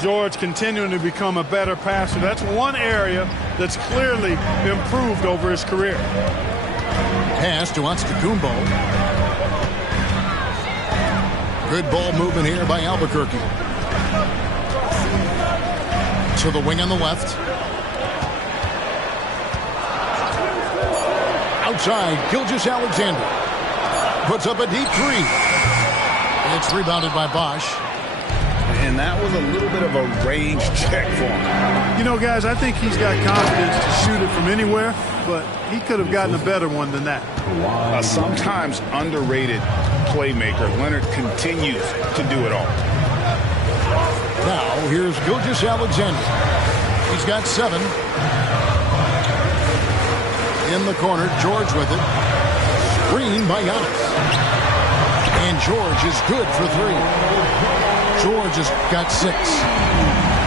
George continuing to become a better passer. That's one area that's clearly improved over his career. Pass to Antetokounmpo. Good ball movement here by Albuquerque. To the wing on the left. Outside, Gilgeous-Alexander puts up a deep 3. It's rebounded by Bosch. And that was a little bit of a range check for him. You know, guys, I think he's got confidence to shoot it from anywhere, but he could have gotten a better one than that. A sometimes underrated playmaker. Leonard continues to do it all. Now, here's Gilgeous-Alexander. He's got 7. In the corner, George with it. Screen by Giannis. And George is good for 3. George has got 6.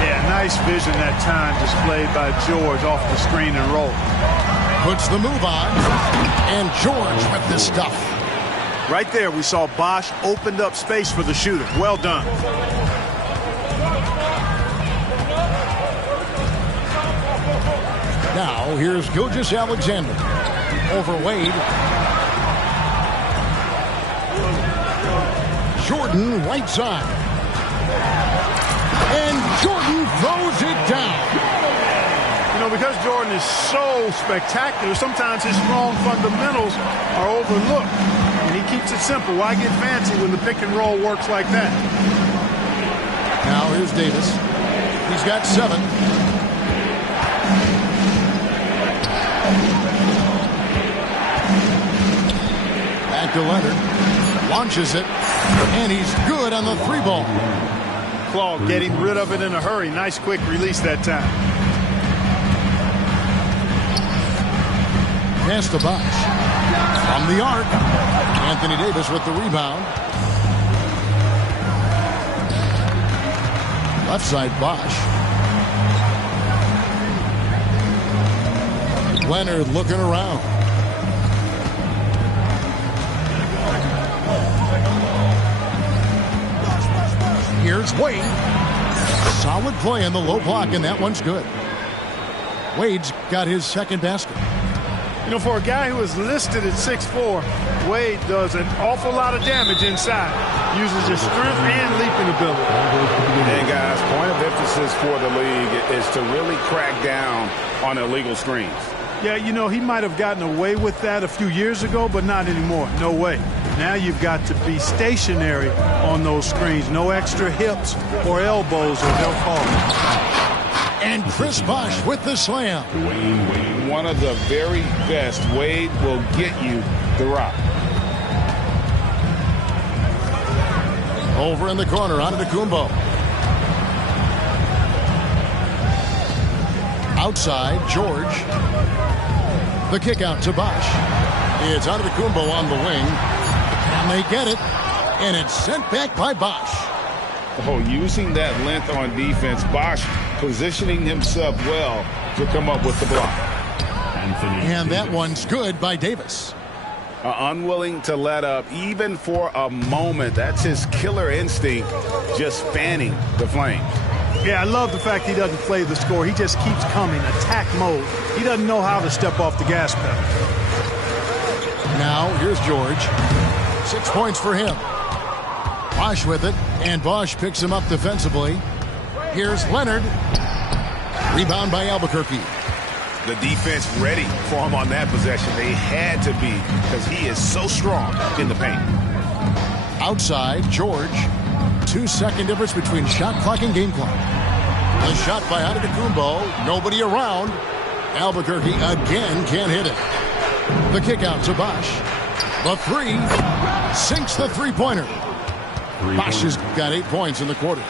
Yeah, nice vision that time displayed by George off the screen and roll. Puts the move on. And George with this stuff. Right there, we saw Bosch opened up space for the shooter. Well done. Now, here's Gilgeous-Alexander. Over Wade. Jordan, right side. And Jordan throws it down. You know, because Jordan is so spectacular, sometimes his strong fundamentals are overlooked. And he keeps it simple. Why get fancy when the pick and roll works like that? Now here's Davis. He's got 7. Back to Leonard. Launches it. And he's good on the 3-ball. Claw getting rid of it in a hurry. Nice quick release that time. Pass to Bosch. From the arc. Anthony Davis with the rebound. Left side Bosch. Leonard looking around. Here's Wade. Solid play in the low block, and that one's good. Wade's got his second basket. You know, for a guy who is listed at 6'4", Wade does an awful lot of damage inside. Uses his strength and leaping ability. And guys, point of emphasis for the league is to really crack down on illegal screens. Yeah, you know, he might have gotten away with that a few years ago, but not anymore. No way. Now you've got to be stationary on those screens. No extra hips or elbows, or they'll call it. And Chris Bosch with the slam. One of the very best. Wade will get you the rock. Over in the corner, Antetokounmpo. Outside, George. The kick out to Bosch. It's Antetokounmpo on the wing. And they get it. And it's sent back by Bosch. Oh, using that length on defense, Bosch positioning himself well to come up with the block. And that one's good by Davis. Unwilling to let up even for a moment. That's his killer instinct, just fanning the flames. Yeah, I love the fact he doesn't play the score. He just keeps coming, attack mode. He doesn't know how to step off the gas pedal. Now, here's George. 6 points for him. Bosch with it, and Bosch picks him up defensively. Here's Leonard. Rebound by Albuquerque. The defense ready for him on that possession. They had to be, because he is so strong in the paint. Outside, George. 2-second difference between shot clock and game clock. The shot by Antetokounmpo. Nobody around. Albuquerque again can't hit it. The kick out to Bosch. The 3 sinks the three-pointer. Bosch has got 8 points in the quarter.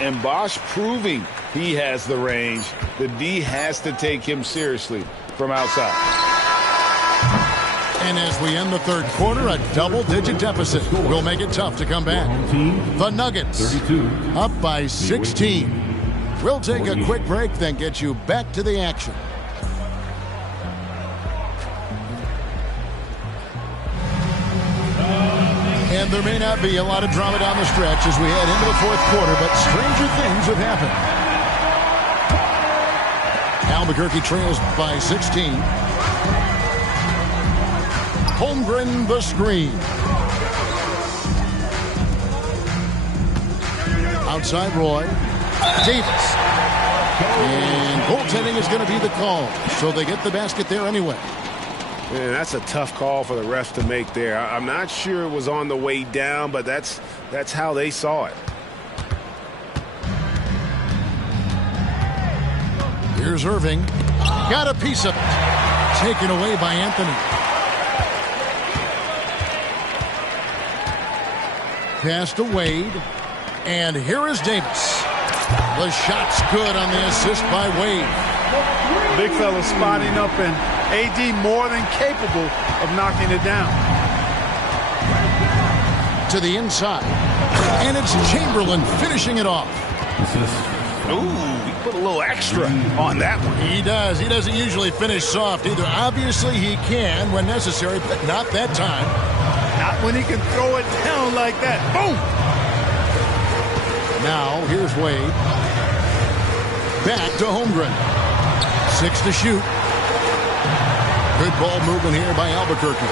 And Bosch proving he has the range. The D has to take him seriously from outside. And as we end the third quarter, a double-digit deficit will make it tough to come back. The Nuggets up by 16. We'll take a quick break, then get you back to the action. And there may not be a lot of drama down the stretch as we head into the fourth quarter, but stranger things have happened. Albuquerque trails by 16. Holmgren the screen. Outside Roy. Davis. And goaltending is going to be the call, so they get the basket there anyway. Man, that's a tough call for the refs to make there. I'm not sure it was on the way down, but that's how they saw it. Here's Irving. Got a piece of it. Taken away by Anthony. Pass to Wade. And here is Davis. The shot's good on the assist by Wade. Big fella spotting up, and AD more than capable of knocking it down. To the inside. And it's Chamberlain finishing it off. Ooh, he put a little extra on that one. He does. He doesn't usually finish soft either. Obviously, he can when necessary, but not that time. Not when he can throw it down like that. Boom! Now, here's Wade. Back to Holmgren. 6 to shoot. Good ball movement here by Albuquerque.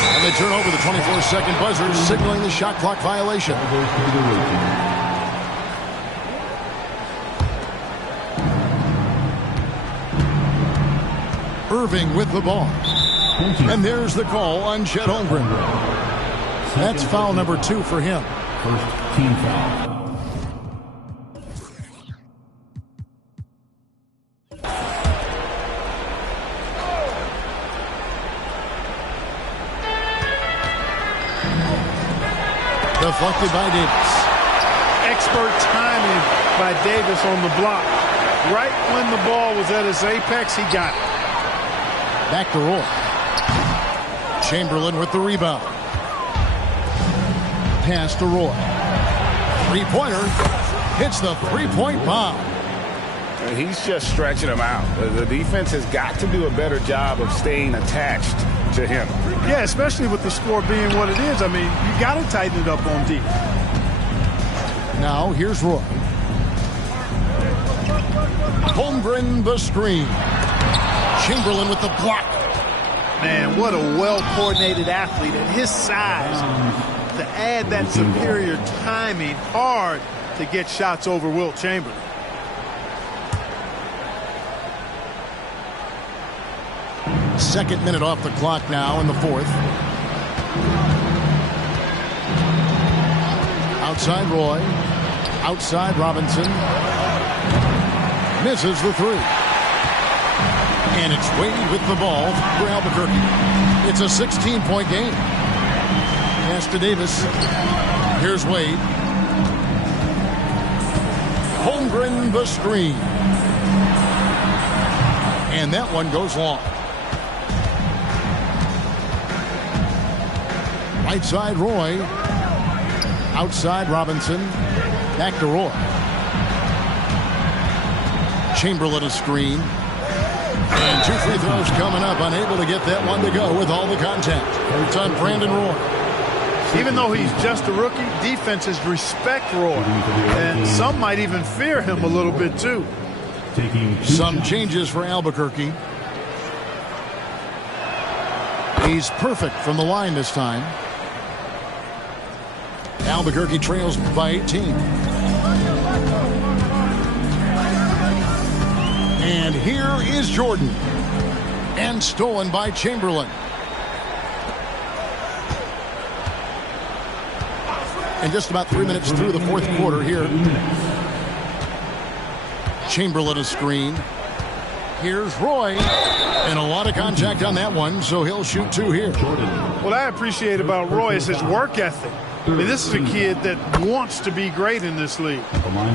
And they turn over the 24-second buzzer, signaling the shot clock violation. Irving with the ball. And there's the call on Chet Holmgren. That's foul number 2 for him. First team foul. Deflected by Davis. Expert timing by Davis on the block. Right when the ball was at its apex, he got it. Back to Roy. Chamberlain with the rebound. Pass to Roy. Three-pointer. Hits the three-point bomb. And he's just stretching him out. The defense has got to do a better job of staying attached to him. Yeah, especially with the score being what it is. I mean, you got to tighten it up on deep. Now, here's Roy. Holmgren the screen. Chamberlain with the block. Man, what a well-coordinated athlete at his size. To add that superior timing, hard to get shots over Wilt Chamberlain. Second minute off the clock now in the fourth. Outside Roy. Outside Robinson. Misses the three. And it's Wade with the ball for Albuquerque. It's a 16-point game. Pass to Davis. Here's Wade. Holmgren the screen. And that one goes long. Right side Roy. Outside Robinson. Back to Roy. Chamberlain a screen. And 2 free throws coming up. Unable to get that one to go with all the contact. It's on Brandon Roy. Even though he's just a rookie, defenses respect Roy. And some might even fear him a little bit too. Some changes for Albuquerque. He's perfect from the line this time. Albuquerque trails by 18. And here is Jordan. And stolen by Chamberlain. And just about 3 minutes through the fourth quarter here. Chamberlain a screen. Here's Roy. And a lot of contact on that one, so he'll shoot 2 here. What I appreciate about Roy is his work ethic. I mean, this is a kid that wants to be great in this league.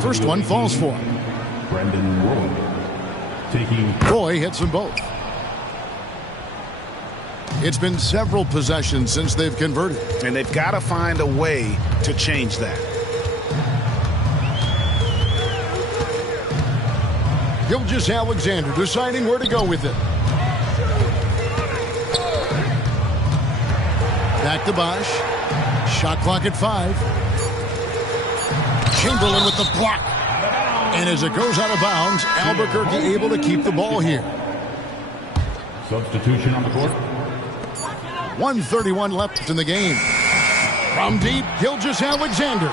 First one falls for him. Brandon Roy. Roy hits them both. It's been several possessions since they've converted. And they've got to find a way to change that. Gilgeous-Alexander deciding where to go with it. Back to Bosch. Shot clock at 5. Chamberlain with the block. And as it goes out of bounds, Albuquerque able to keep the ball here. Substitution on the court. 1:31 left in the game. From deep, Gilgeous-Alexander.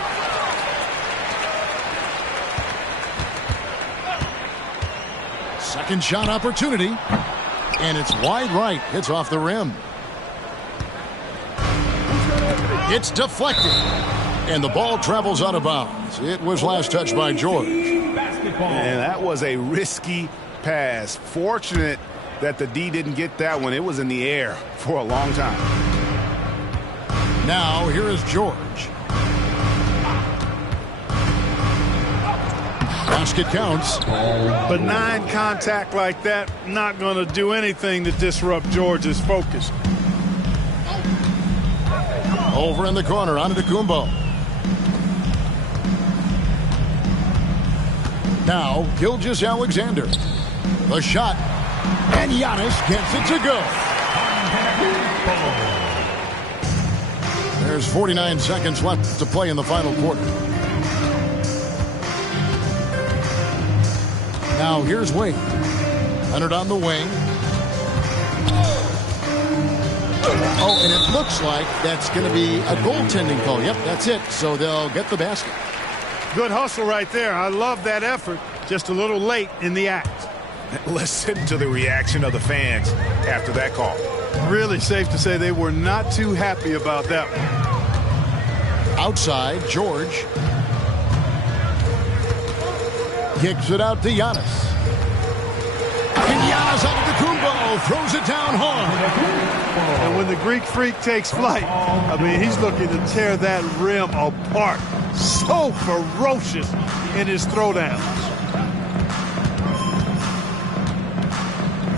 Second shot opportunity. And it's wide right. Hits off the rim. It's deflected. And the ball travels out of bounds. It was last touched by George. And that was a risky pass. Fortunate that the D didn't get that one. It was in the air for a long time. Now here is George. Basket counts. Benign contact like that, not going to do anything to disrupt George's focus. Over in the corner, Antetokounmpo. Now, Gilgeous-Alexander. The shot. And Giannis gets it to go. There's 49 seconds left to play in the final quarter. Now, here's Wade. Leonard on the wing. Oh, and it looks like that's going to be a goaltending call. Yep, that's it. So they'll get the basket. Good hustle right there. I love that effort. Just a little late in the act. Listen to the reaction of the fans after that call. Really safe to say they were not too happy about that one. Outside, George. Kicks it out to Giannis. And Giannis Antetokounmpo throws it down hard. And when the Greek Freak takes flight, I mean, he's looking to tear that rim apart. So ferocious in his throwdown.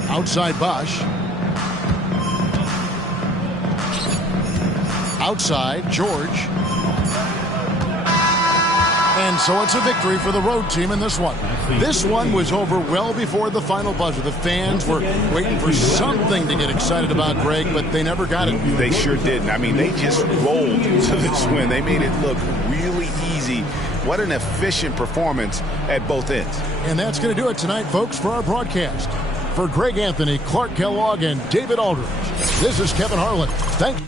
Outside Bosch. Outside George. And so it's a victory for the road team in this one. This one was over well before the final buzzer. The fans were waiting for something to get excited about, Greg, but they never got it. They sure didn't. I mean, they just rolled to this win. They made it look really easy. What an efficient performance at both ends. And that's going to do it tonight, folks, for our broadcast. For Greg Anthony, Clark Kellogg, and David Aldridge, this is Kevin Harlan. Thank you.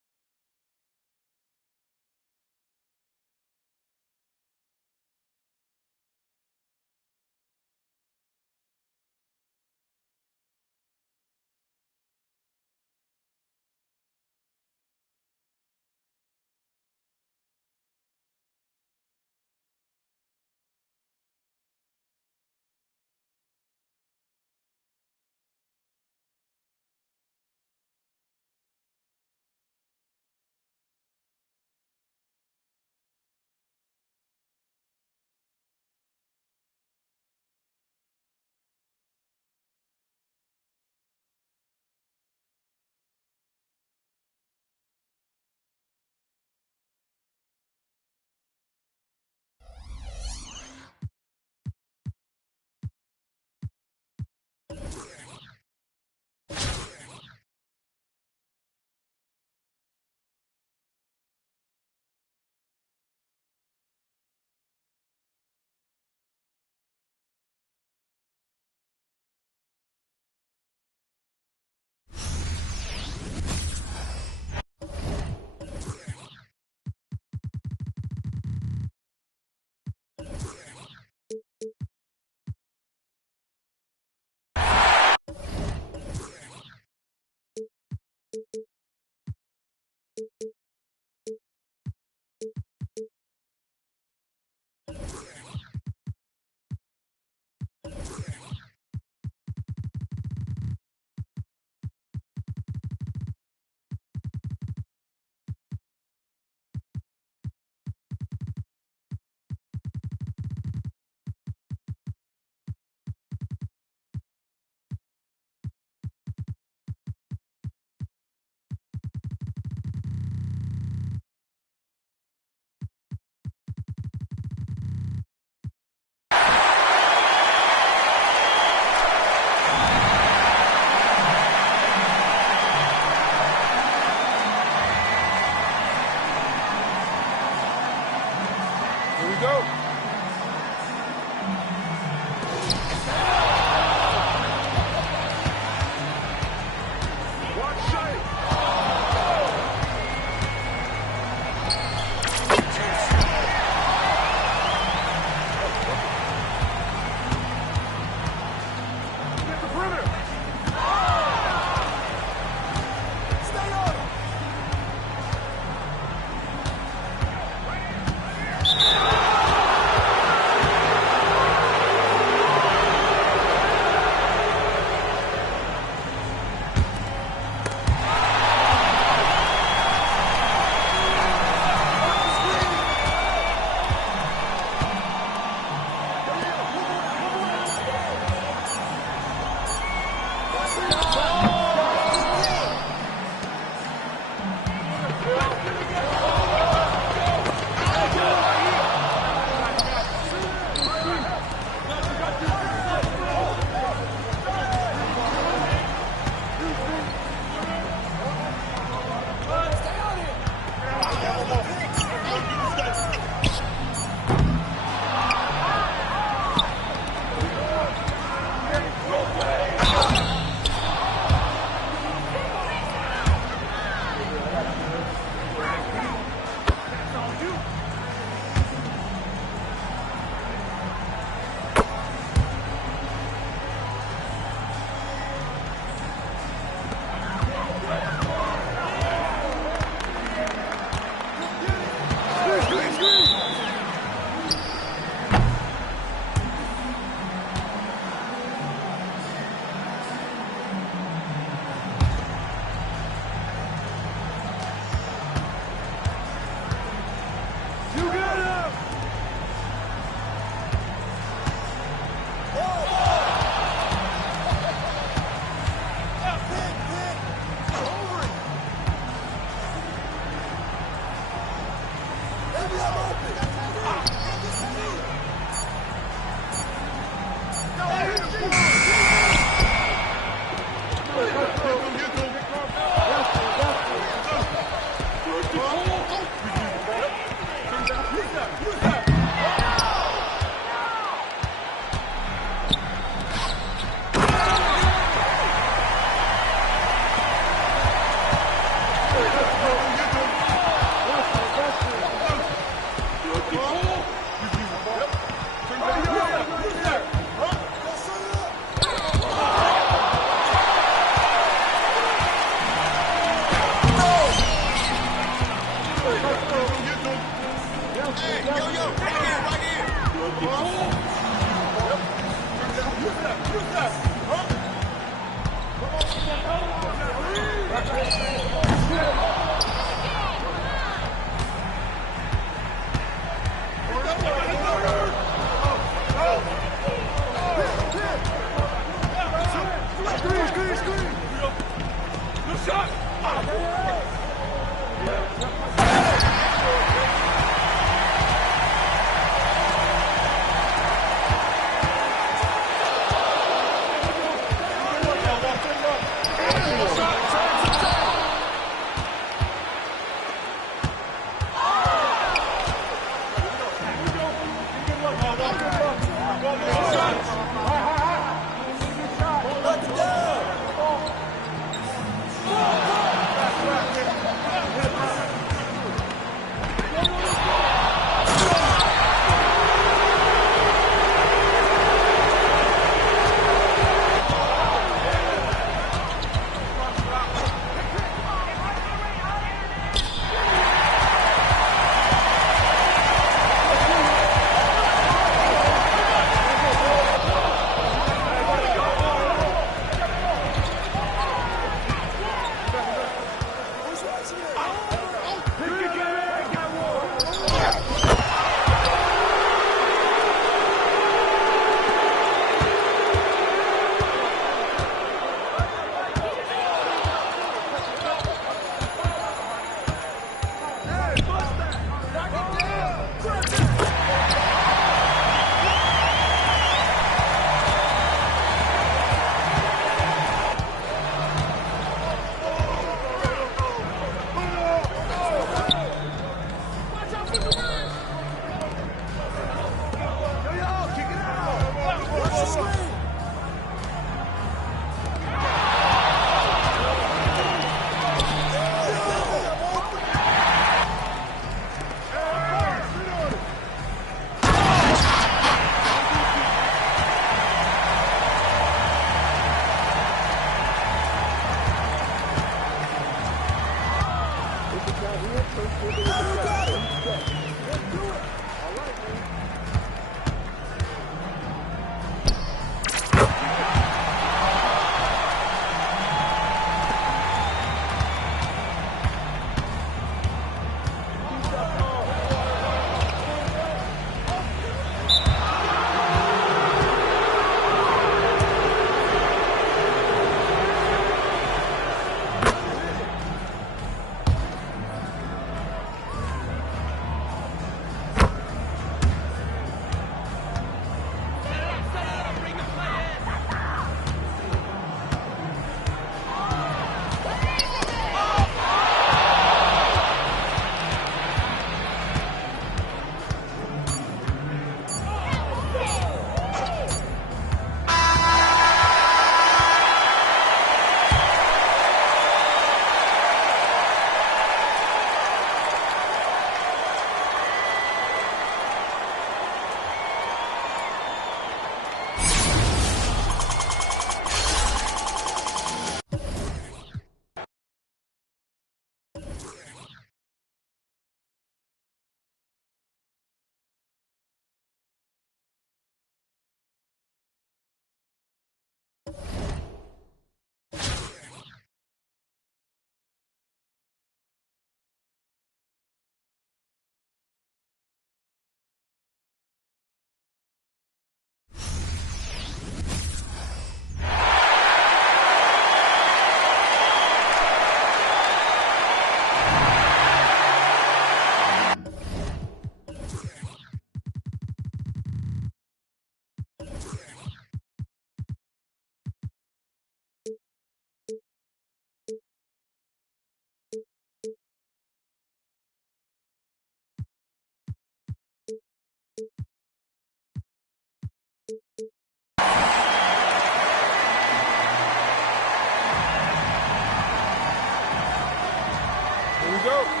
go.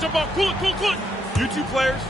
Jump on, cool it. You two players,